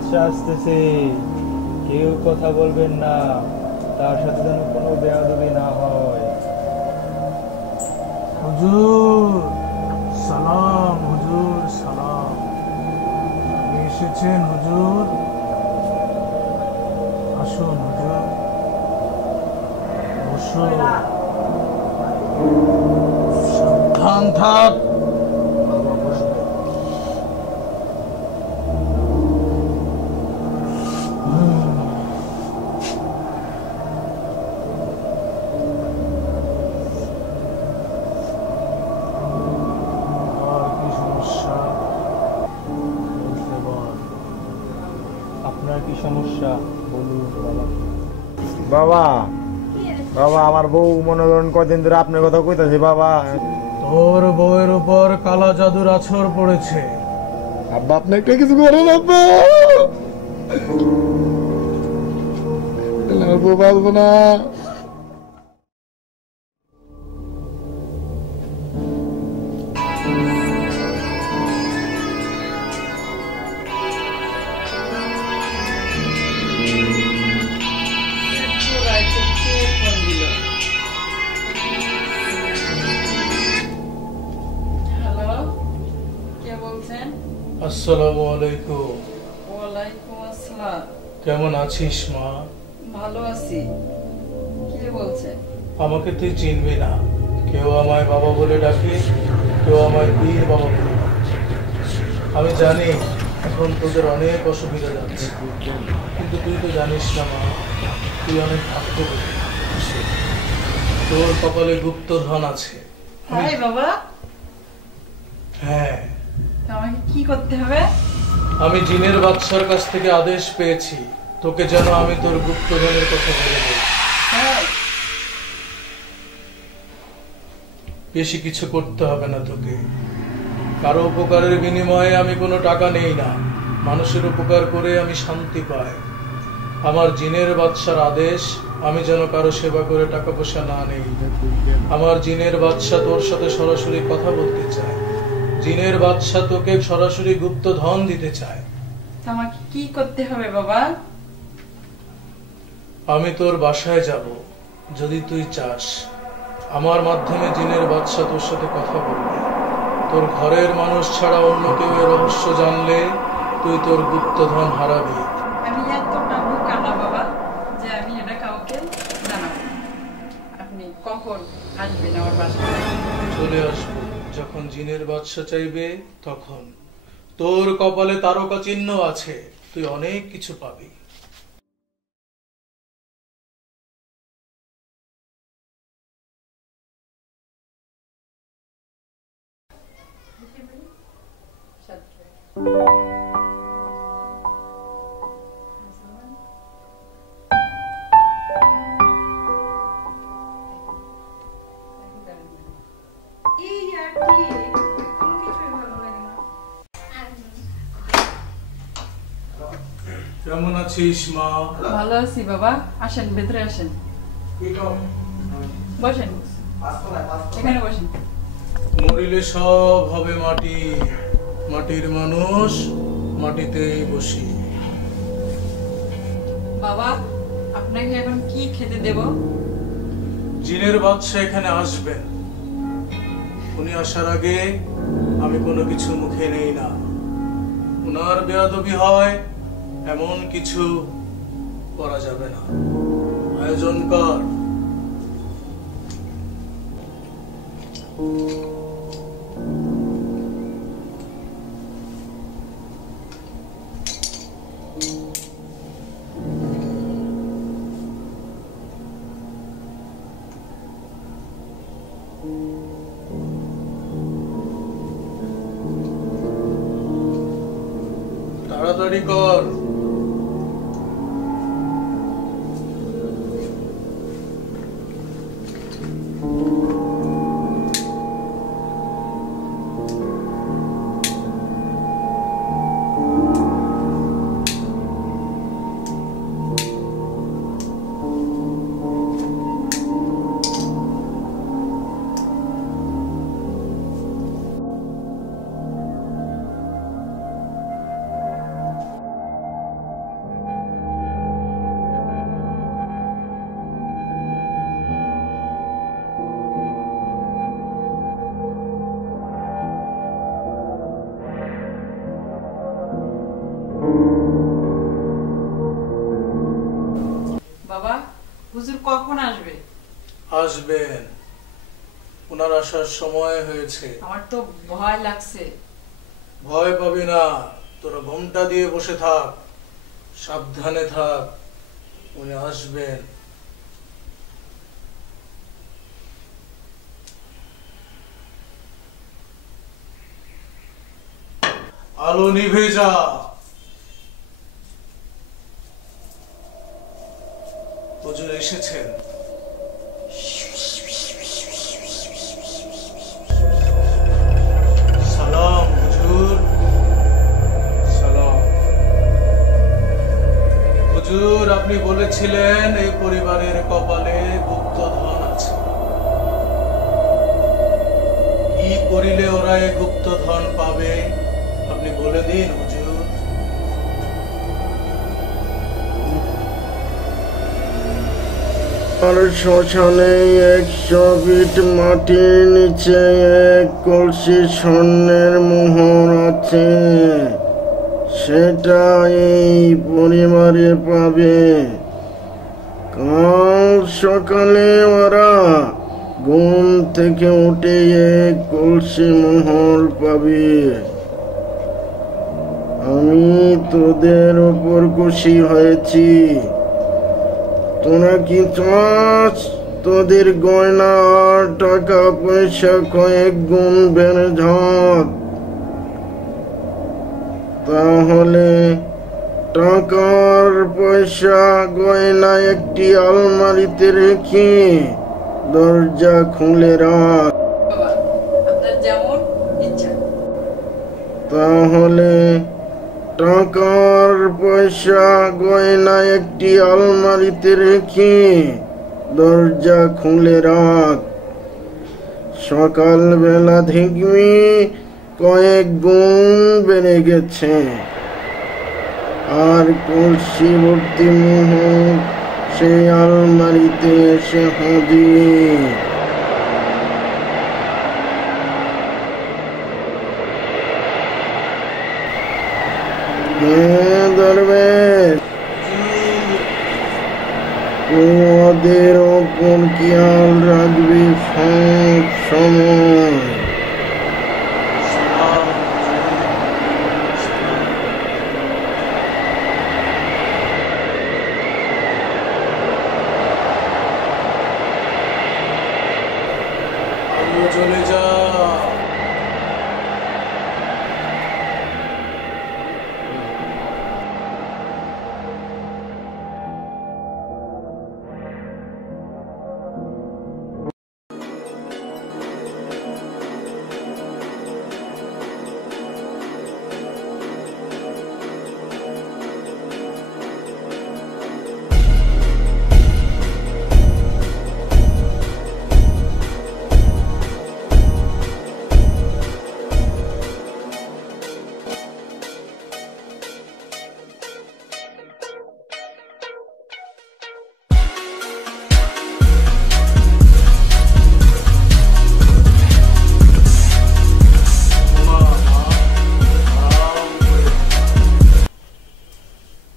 বাদশা আসতেছে, কেউ কথা বলবেন না, তার সাথে যেন কোনো বেয়াদবি না হয়। হুজুর সালাম, হুজুর সালাম। আপনি এসেছেন হুজুর, আসুন হুজুর, বসুন। সাবধান থাক। আর কি সমস্যা বলতে বল। আপনার কি সমস্যা বলুন বাবা। বাবা, বাবা আমার বউ মনে করেন কদিন ধরে আপনার কথা কইতাছে বাবা। তোর বউয়ের উপর কালা জাদুর আছর পড়েছে। আব্বা আপনি একটা কিছু করেন আব্বা, আমার বউ বাঁচবো না। হ্যালো, কে বলছেন? আসসালামু আলাইকুম। ওয়ালাইকুম আসসালাম। কেমন আছিস মা? ভালো আছি। কে বলছেন? আমাকে তুই চিনবি না, কেউ আমায় বাবা বলে ডাকে, কেউ আমায় বীর বাবা বলে ডাকে। আমি জানি এখন তোদের অনেক অসুবিধা যাচ্ছে, কিন্তু তুই তো জানিস না মা, তুই অনেক ভাগ্যবতী। তোর কপালে গুপ্তধন আছে। হাই বাবা, হ্যাঁ, তা আমাকে কি করতে হবে? আমি জিনের বাদশার কাছ থেকে আদেশ পেয়েছি তোকে যেন আমি তোর গুপ্তধনের কথা বলে দেই। হ্যাঁ, বেশি কিছু করতে হবে না তোকে। কারো উপকারের বিনিময়ে আমি কোনো টাকা নেই না, মানুষের উপকার করে আমি শান্তি পাই। আমার জিনের বাদশার আদেশ আমি যেন কারো সেবা করে টাকা পয়সা না নেই। আমার জিনের বাদশা তোর সাথে সরাসরি কথা বলতে চায়, জিনের বাদশা তোকে সরাসরি গুপ্তধন দিতে চায়। তা আমাকে কি করতে হবে বাবা? আমি তোর বাসায় যাব, যদি তুই চাস আমার মাধ্যমে জিনের বাদশা তোর সাথে কথা বলবে। তোর ঘরের মানুষ ছাড়া অন্য কেউ এর রহস্য জানলে তুই তোর গুপ্তধন হারাবি। আমি এতটা বোকা না বাবা যে আমি এটা কাউকে জানাবো। আপনি কখন আসবেন আমার বাসায়? চলে আসবো যখন জিনের বাদশা চাইবে তখন। তোর কপালে তারকা চিহ্ন আছে, তুই অনেক কিছু পাবি। এই আর কি, কোনো কিছুই ভালো লাগে না। কেমন আছিস মা? ভালো আছি বাবা, আসেন ভেতরে আসেন, বসেন, এখানে বসেন। মরিলে সব হবে মাটি, মাটির মানুষ মাটিতেই বসি। বাবা, আপনাকে এখন কি খেতে দেব? জিনের বাদশা এখানে আসবেন, উনি আসার আগে আমি কোনো কিছু মুখে নেই না। উনার বেয়াদবি হয় এমন কিছু করা যাবে না। আয়োজন কর। তাড়াতাড়ি কর। হুজুর কখন আসবে? আসবেন, ওনার আসার সময় হয়েছে। আমার তো ভয় লাগছে। ভয় পাবি না, তোরা ঘুমটা দিয়ে বসে থাক, সাবধানে থাক, উনি আসবেন। আলো নিভে যা। হুজুর এসেছেন। সালাম হুজুর, সালাম। হুজুর, আপনি বলেছিলেন এই পরিবারের কপালে গুপ্তধন আছে। কি করিলে ওরা এই গুপ্তধন পাবে আপনি বলে দিন হুজুর। আর শ্মশানে 100 ফিট মাটির নিচে এক কলসি স্বর্ণের মোহর আছে, সেটা এই পরিবারে পাবে। কাল সকালে ওরা ঘুম থেকে উঠে এক কলসি মোহর পাবে। আমি তোদের ওপর খুশি হয়েছি। তোরা কি চাস তোদের গয়না আর টাকা পয়সা কয়েক গুণ বেড়ে যাক? তাহলে টাকার পয়সা গয়না একটি আলমারিতে রেখে দরজা খুলে রাখ। বাবা, আপনার যেমন ইচ্ছা। তাহলে টাকার পয়সা গয়না একটি আলমারিতে রেখে দরজা খুলে রাখ। সকালবেলা দেখবি কয়েক গুণ বেড়ে গেছে। আর কলসি ভর্তি মোহর সেই আলমারিতে এসে হাজির। দরবেশ, ওদের ওপর খেয়াল রাখবি সব সময়। সালাম আলো চলে যা।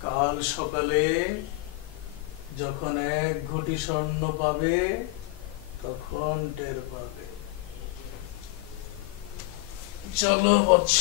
কাল সকালে যখন 1 ঘটি স্বর্ণ পাবে তখন টের পাবে। চলো বৎস।